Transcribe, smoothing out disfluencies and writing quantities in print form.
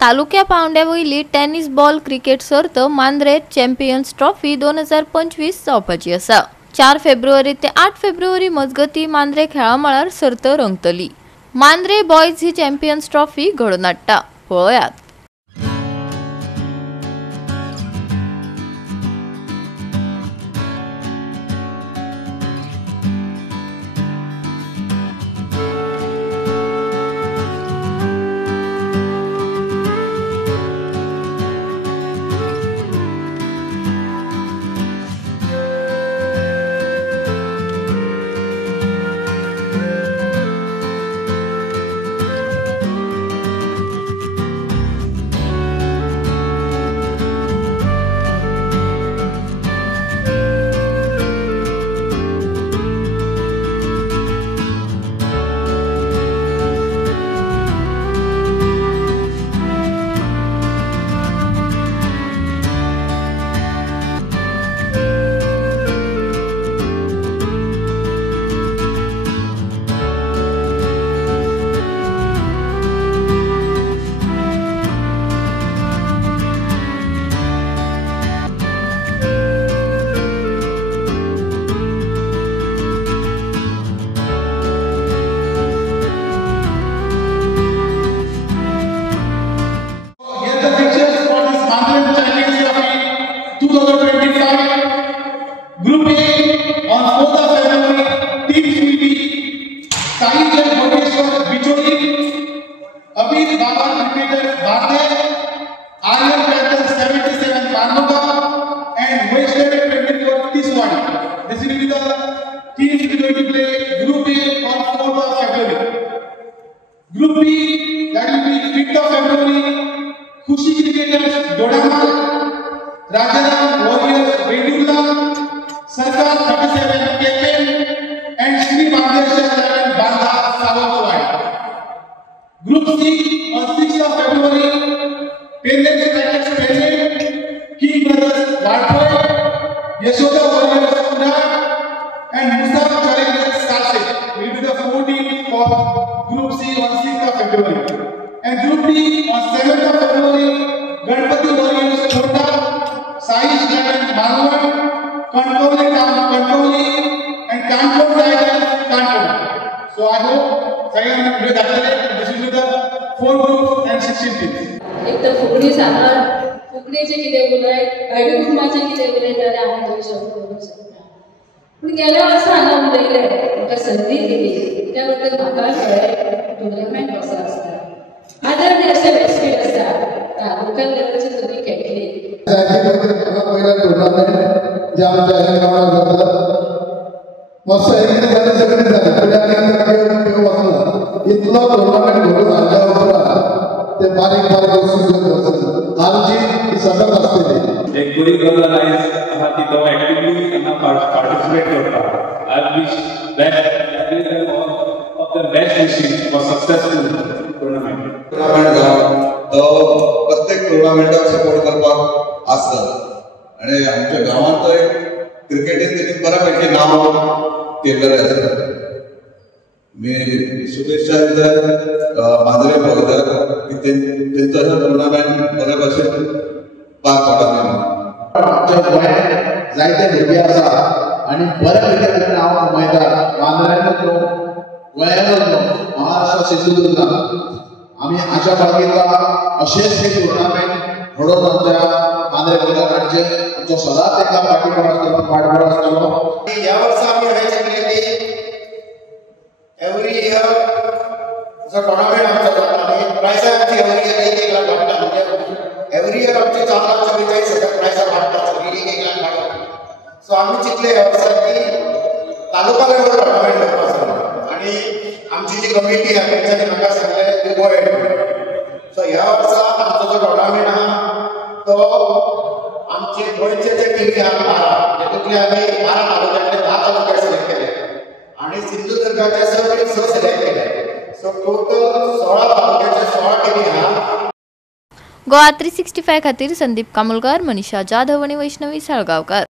तालुक्या पावंड्या वयली tennis ball cricket सर्त मांद्रेत चॅम्पियन्स ट्रॉफी 2025 जावपाची आसा। 4 फेब्रुवारी ते 8 फेब्रुवारी मजगती मांद्रे खेळा मळार सर्त रंगतली। मांद्रे बॉयज ही चॅम्पियन्स ट्रॉफी घडोवन हाडटा। पळयात। Group A on 4th of February, teams will be Sai Jan Bhuteshwar Bicholi, Abir Baba Cricketers Bhate, Aryan Panthers 77 Karnoga, and Western 24 Tiswani. This will be the teams which will play Group A on 4th of February. Group B, that will be 5th of February, Khushi Cricketers Dodamal, Rajaram Warriors Vedula, Sarkar 37 KPN and Shri Bangladesh 11 Bandha Savawai. Group C on 6th of February, Pendant Strikers Pendant, King Brothers Wadpoy, Yashoda Warriors Pune and Musaf Challengers Sashe will be the 4 teams for Group C on 6th of February. And Group D on 7th of February, Ganpati Warriors Chota, Saish Dragon Malwan, Kantoli Town Kantoli and Kanpur Tigers Kanpur. So I hope Sayan will this will be the 4 groups and 16 teams. एक तर फुगडी सांगणार फुगडीचे कितें उलय हळडुकुमाचे कितें उलय जाल्यार आमी दोन शब्द करूंक शकना पूण गेल्या वर्सा हांगा उलयले म्हाका संदी दिली त्या बद्दल म्हाका खेळ टुर्नामेंट कसो आसता आदर अशें वेस्टेड आसता तालुका लेवलचे तुमी खेळटली पहिला टुर्नामेंट जे आमच्या गावात जाता मस्त एकदा झालं सगळे झालं पुण्यात वाचला इतलो टुर्नामेंट घडून हाडल्या उपरांत ते बारीक बारीक वस्तू आमची सतत असते एक बरी गजाल आयज आहा ती तो ऍक्टिव्हली पार्टिसिपेट करता I wish best of the best wishing for successful tournament तो प्रत्येक टुर्नामेंटाक सपोर्ट करपाक आसता आणि आमच्या गावात क्रिकेटीन त्यांनी बऱ्यापैकी नाव केलेले आसा मी शुभेच्छा दिता मांद्रे बॉयजाक की त्यांचा टुर्नामेंट बऱ्या भाशेन पार पडटा आमच्या गोंयांत जायते भुरगे आसा आणि बऱ्यापैकी नांव कमयतात मांद्र्यानूच न्हू गोंयांतूच न्हू महाराष्ट्र सिंधुदुर्गांत आम्ही आशा बाळगिता अशेच हे टुर्नामेंट घडोवन आमच्या मांद्रे गोंयांत हाडचे आमचो सदांच ताका पाठबळ आसतलो ह्या वर्सा आमी हांवें चिंतलें की एवरी इयर जो टुर्नामेंट आमचो जाता आनी प्रायसां आमची एवरी इयर 1 लाख वाडटा म्हणजे एवरी इयर आमचे 4 लाख 44,000 प्रायसां वाडटा सगळी 1 लाख वाडटा सो आमी चिंतले ह्या वर्सा की तालुका लेवल टुर्नामेंट करपाचो आनी आमची जी कमिटी आहा तेंच्यांनी म्हाका सांगलें गो एड सो ह्या वर्सा आमचो जो टुर्नामेंट आहा तो आमचे गोंयचे जे टीमी आहा 12 तेतूंतले आमी 12 तालुक्यांतले 10 तालुके सिलेक्ट केले आणि सिंधुदुर्गाचे सगळे 6 सिलेक्ट केले सो टोटल 16 तालुक्याचे 16 टीमी आहा। गोवा 365 खातीर संदीप कामुलकर, मनीषा जाधव आणि वैष्णवी साळगावकर।